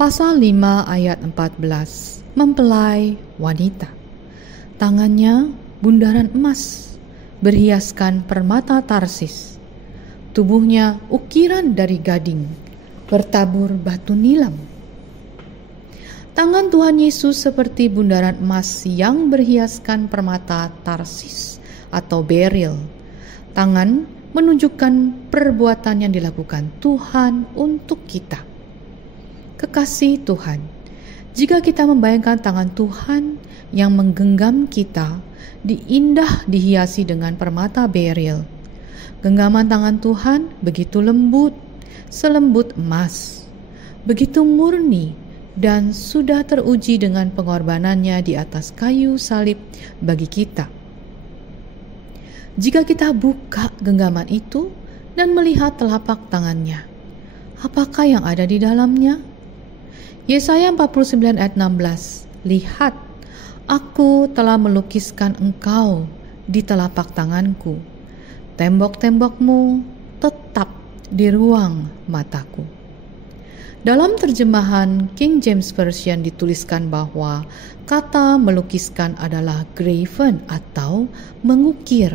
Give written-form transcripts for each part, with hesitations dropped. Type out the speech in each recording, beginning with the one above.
Pasal 5 ayat 14, mempelai wanita. Tangannya bundaran emas, berhiaskan permata Tarsis. Tubuhnya ukiran dari gading, bertabur batu nilam. Tangan Tuhan Yesus seperti bundaran emas yang berhiaskan permata Tarsis atau beril. Tangan menunjukkan perbuatan yang dilakukan Tuhan untuk kita. Kekasih Tuhan, jika kita membayangkan tangan Tuhan yang menggenggam kita, dihiasi dengan permata beril. Genggaman tangan Tuhan begitu lembut, selembut emas, begitu murni, dan sudah teruji dengan pengorbanannya di atas kayu salib bagi kita. Jika kita buka genggaman itu dan melihat telapak tangannya, apakah yang ada di dalamnya? Yesaya 49 ayat 16, lihat, aku telah melukiskan engkau di telapak tanganku, tembok-tembokmu tetap di ruang mataku. Dalam terjemahan King James Version dituliskan bahwa kata melukiskan adalah graven atau mengukir.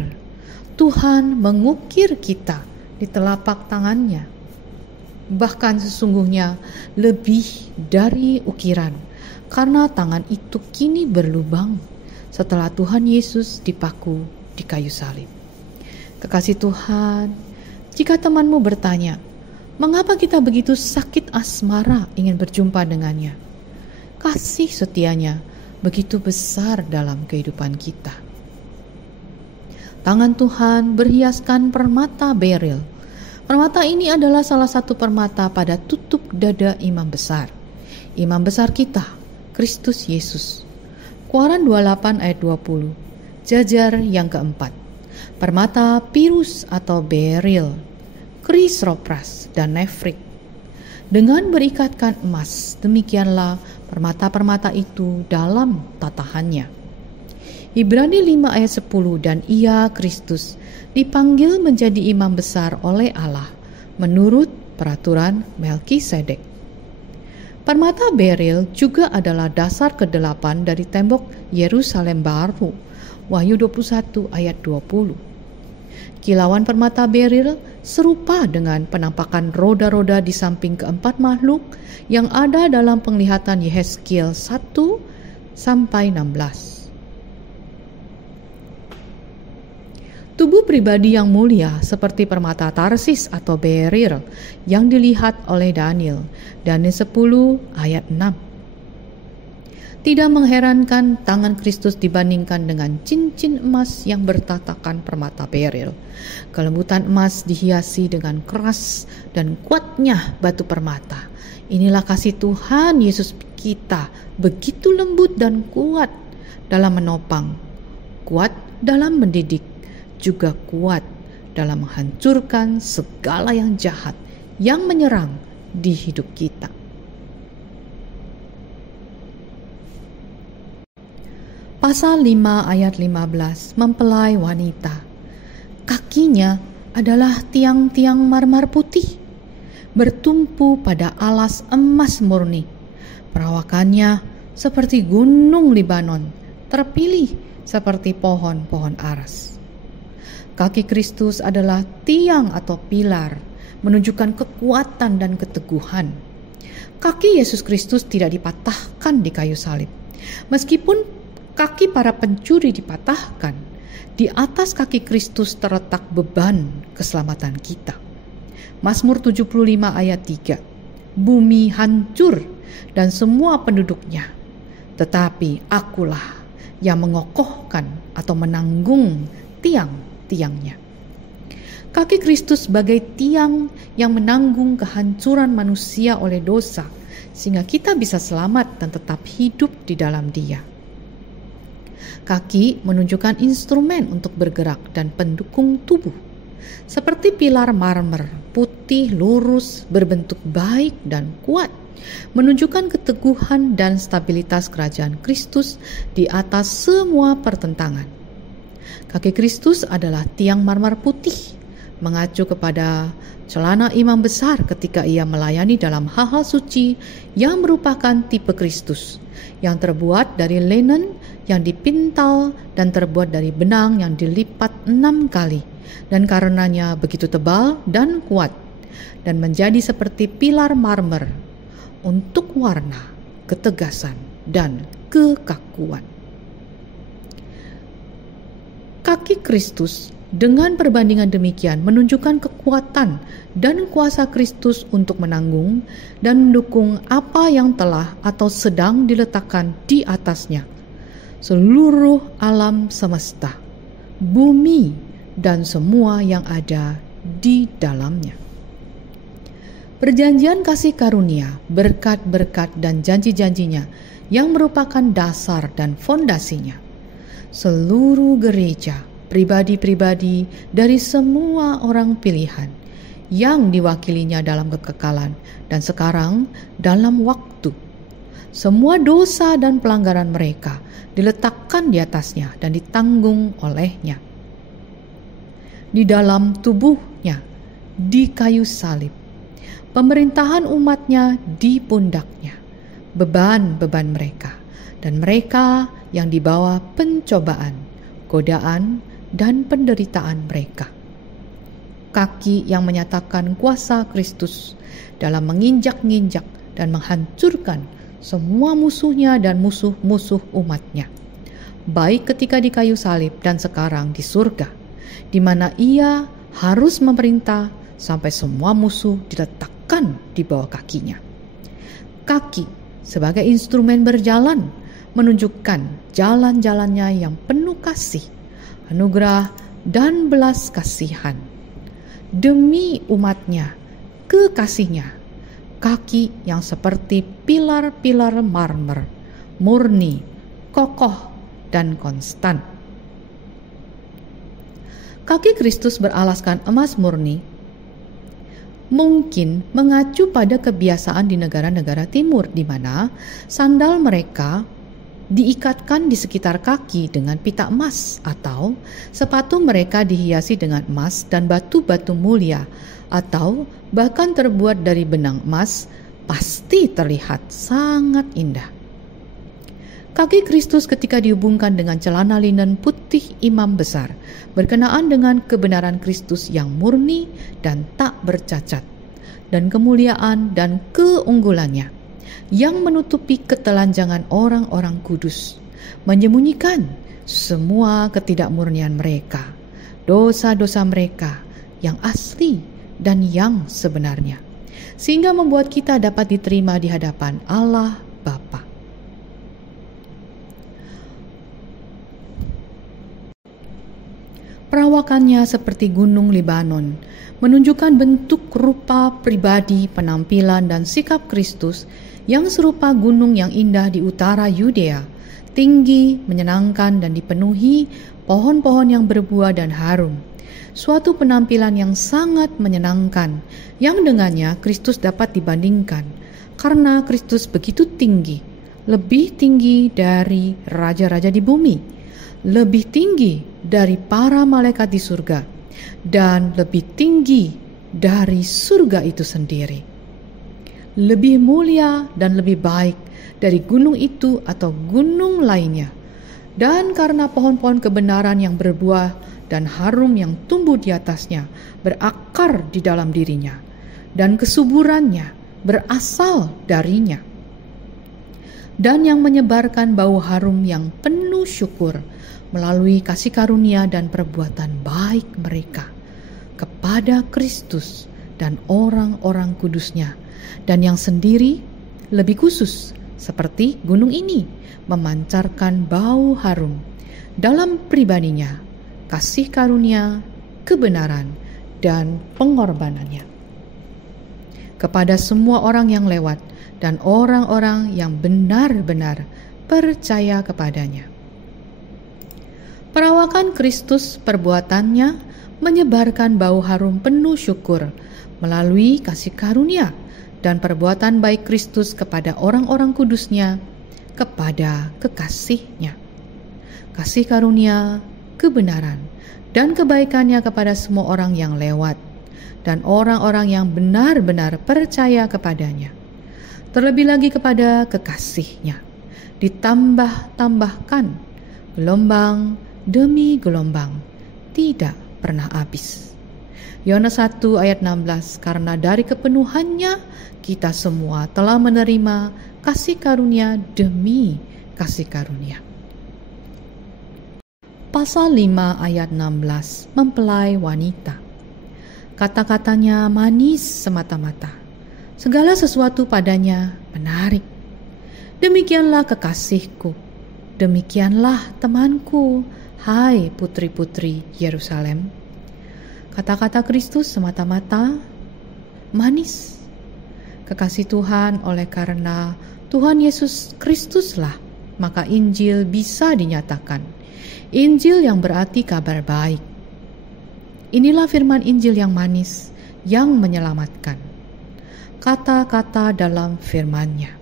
Tuhan mengukir kita di telapak tangannya. Bahkan sesungguhnya lebih dari ukiran, karena tangan itu kini berlubang setelah Tuhan Yesus dipaku di kayu salib. Kekasih Tuhan, jika temanmu bertanya, mengapa kita begitu sakit asmara ingin berjumpa dengannya? Kasih setianya begitu besar dalam kehidupan kita. Tangan Tuhan berhiaskan permata beril. Permata ini adalah salah satu permata pada tutup dada imam besar. Imam besar kita, Kristus Yesus. Keluaran 28 ayat 20. Jajar yang keempat. Permata pirus atau beril, krisopras dan nefrik. Dengan berikatkan emas, demikianlah permata-permata itu dalam tatahannya. Ibrani 5 ayat 10, dan ia, Kristus, dipanggil menjadi imam besar oleh Allah menurut peraturan Melkisedek. Permata beril juga adalah dasar ke-8 dari tembok Yerusalem baru, Wahyu 21 ayat 20. Kilauan permata beril serupa dengan penampakan roda-roda di samping keempat makhluk yang ada dalam penglihatan Yehezkiel 1 sampai 16. Tubuh pribadi yang mulia seperti permata Tarsis atau beril yang dilihat oleh Daniel 10 ayat 6. Tidak mengherankan tangan Kristus dibandingkan dengan cincin emas yang bertatakan permata beril. Kelembutan emas dihiasi dengan keras dan kuatnya batu permata. Inilah kasih Tuhan Yesus kita, begitu lembut dan kuat dalam menopang, kuat dalam mendidik, juga kuat dalam menghancurkan segala yang jahat yang menyerang di hidup kita. Pasal 5 ayat 15, mempelai wanita. Kakinya adalah tiang-tiang marmer putih, bertumpu pada alas emas murni. Perawakannya seperti gunung Libanon, terpilih seperti pohon-pohon aras. Kaki Kristus adalah tiang atau pilar, menunjukkan kekuatan dan keteguhan. Kaki Yesus Kristus tidak dipatahkan di kayu salib. Meskipun kaki para pencuri dipatahkan, di atas kaki Kristus terletak beban keselamatan kita. Mazmur 75 ayat 3. Bumi hancur dan semua penduduknya, tetapi akulah yang mengokohkan atau menanggung tiangnya. Kaki Kristus sebagai tiang yang menanggung kehancuran manusia oleh dosa, sehingga kita bisa selamat dan tetap hidup di dalam Dia. Kaki menunjukkan instrumen untuk bergerak dan pendukung tubuh, seperti pilar marmer, putih, lurus, berbentuk baik dan kuat, menunjukkan keteguhan dan stabilitas kerajaan Kristus di atas semua pertentangan. Kaki Kristus adalah tiang marmer putih, mengacu kepada celana imam besar ketika ia melayani dalam hal-hal suci yang merupakan tipe Kristus, yang terbuat dari linen yang dipintal dan terbuat dari benang yang dilipat 6 kali, dan karenanya begitu tebal dan kuat, dan menjadi seperti pilar marmer untuk warna, ketegasan, dan kekakuan. Kaki Kristus dengan perbandingan demikian menunjukkan kekuatan dan kuasa Kristus untuk menanggung dan mendukung apa yang telah atau sedang diletakkan di atasnya. Seluruh alam semesta, bumi, dan semua yang ada di dalamnya. Perjanjian kasih karunia, berkat-berkat dan janji-janjinya yang merupakan dasar dan fondasinya. Seluruh gereja, pribadi-pribadi dari semua orang pilihan yang diwakilinya dalam kekekalan dan sekarang dalam waktu. Semua dosa dan pelanggaran mereka diletakkan di atasnya dan ditanggung olehnya. Di dalam tubuhnya, di kayu salib, pemerintahan umatnya di pundaknya, beban-beban mereka, dan mereka yang dibawa pencobaan, godaan, dan penderitaan mereka. Kaki yang menyatakan kuasa Kristus dalam menginjak-injak dan menghancurkan semua musuhnya dan musuh-musuh umatnya, baik ketika di kayu salib dan sekarang di surga, di mana ia harus memerintah sampai semua musuh diletakkan di bawah kakinya. Kaki sebagai instrumen berjalan menunjukkan jalan-jalannya yang penuh kasih, anugerah, dan belas kasihan. Demi umatnya, kekasihnya, kaki yang seperti pilar-pilar marmer, murni, kokoh, dan konstan. Kaki Kristus beralaskan emas murni mungkin mengacu pada kebiasaan di negara-negara timur, di mana sandal mereka diikatkan di sekitar kaki dengan pita emas, atau sepatu mereka dihiasi dengan emas dan batu-batu mulia, atau bahkan terbuat dari benang emas, pasti terlihat sangat indah. Kaki Kristus ketika dihubungkan dengan celana linen putih imam besar berkenaan dengan kebenaran Kristus yang murni dan tak bercacat, dan kemuliaan dan keunggulannya yang menutupi ketelanjangan orang-orang kudus, menyembunyikan semua ketidakmurnian mereka, dosa-dosa mereka yang asli dan yang sebenarnya, sehingga membuat kita dapat diterima di hadapan Allah Bapa. Perawakannya seperti gunung Libanon, menunjukkan bentuk rupa pribadi, penampilan, dan sikap Kristus yang serupa gunung yang indah di utara Yudea, tinggi, menyenangkan, dan dipenuhi pohon-pohon yang berbuah dan harum. Suatu penampilan yang sangat menyenangkan, yang dengannya Kristus dapat dibandingkan, karena Kristus begitu tinggi, lebih tinggi dari raja-raja di bumi, lebih tinggi dari para malaikat di surga, dan lebih tinggi dari surga itu sendiri. Lebih mulia dan lebih baik dari gunung itu atau gunung lainnya. Dan karena pohon-pohon kebenaran yang berbuah dan harum yang tumbuh di atasnya berakar di dalam dirinya, dan kesuburannya berasal darinya, dan yang menyebarkan bau harum yang penuh syukur melalui kasih karunia dan perbuatan baik mereka kepada Kristus dan orang-orang kudusnya, dan yang sendiri lebih khusus seperti gunung ini memancarkan bau harum dalam pribadinya, kasih karunia, kebenaran, dan pengorbanannya kepada semua orang yang lewat dan orang-orang yang benar-benar percaya kepadanya. Perawakan Kristus, perbuatannya menyebarkan bau harum penuh syukur melalui kasih karunia dan perbuatan baik Kristus kepada orang-orang kudusnya, kepada kekasihnya. Kasih karunia, kebenaran, dan kebaikannya kepada semua orang yang lewat dan orang-orang yang benar-benar percaya kepadanya. Terlebih lagi kepada kekasihnya, ditambah-tambahkan gelombang demi gelombang, tidak pernah habis. Yohanes 1 ayat 16, karena dari kepenuhannya kita semua telah menerima kasih karunia demi kasih karunia. Pasal 5 ayat 16, mempelai wanita. Kata-katanya manis semata-mata. Segala sesuatu padanya menarik. Demikianlah kekasihku, demikianlah temanku, hai putri-putri Yerusalem. Kata-kata Kristus semata-mata manis. Kekasih Tuhan oleh karena Tuhan Yesus Kristuslah, maka Injil bisa dinyatakan. Injil yang berarti kabar baik. Inilah firman Injil yang manis, yang menyelamatkan. Kata-kata dalam firman-Nya,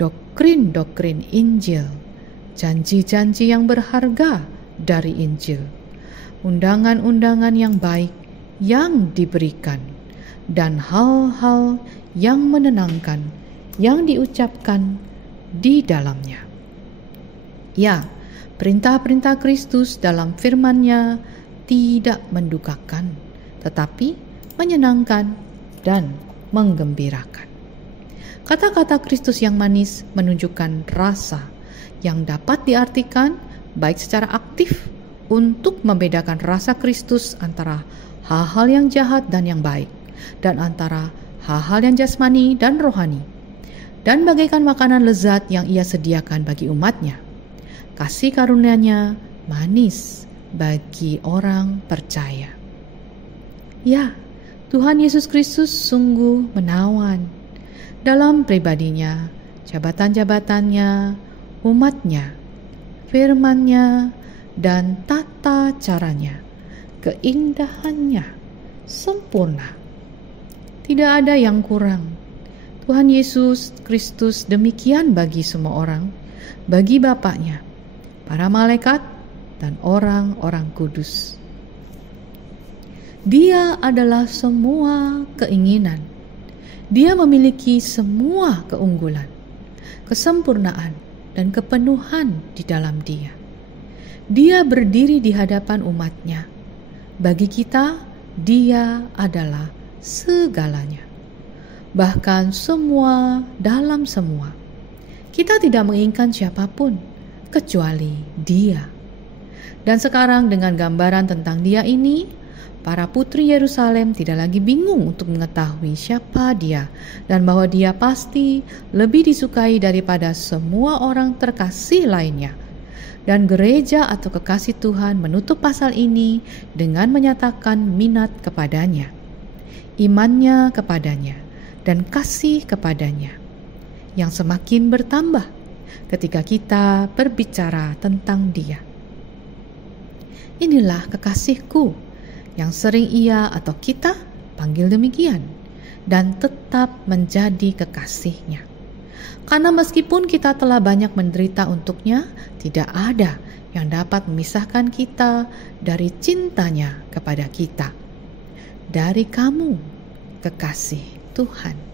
doktrin-doktrin Injil, janji-janji yang berharga dari Injil, undangan-undangan yang baik yang diberikan, dan hal-hal yang menenangkan yang diucapkan di dalamnya. Ya, perintah-perintah Kristus dalam firman-Nya tidak mendukakan, tetapi menyenangkan dan menggembirakan. Kata-kata Kristus yang manis menunjukkan rasa yang dapat diartikan baik secara aktif untuk membedakan rasa Kristus antara hal-hal yang jahat dan yang baik, dan antara hal-hal yang jasmani dan rohani, dan bagaikan makanan lezat yang Ia sediakan bagi umat-Nya. Kasih karunia-Nya manis bagi orang percaya. Ya, Tuhan Yesus Kristus sungguh menawan dalam pribadinya, jabatan-jabatannya, umat-Nya, firman-Nya, dan tata caranya. Keindahannya sempurna. Tidak ada yang kurang. Tuhan Yesus Kristus demikian bagi semua orang, bagi Bapa-Nya, para malaikat, dan orang-orang kudus. Dia adalah semua keinginan. Dia memiliki semua keunggulan, kesempurnaan, dan kepenuhan di dalam Dia. Dia berdiri di hadapan umat-Nya. Bagi kita, Dia adalah segalanya. Bahkan semua dalam semua. Kita tidak menginginkan siapapun kecuali Dia. Dan sekarang dengan gambaran tentang Dia ini, para putri Yerusalem tidak lagi bingung untuk mengetahui siapa Dia dan bahwa Dia pasti lebih disukai daripada semua orang terkasih lainnya. Dan gereja atau kekasih Tuhan menutup pasal ini dengan menyatakan minat kepadanya, imannya kepadanya, dan kasih kepadanya yang semakin bertambah ketika kita berbicara tentang Dia. Inilah kekasihku, yang sering ia atau kita panggil demikian, dan tetap menjadi kekasihnya. Karena meskipun kita telah banyak menderita untuknya, tidak ada yang dapat memisahkan kita dari cintanya kepada kita. Dari kamu, kekasih Tuhan.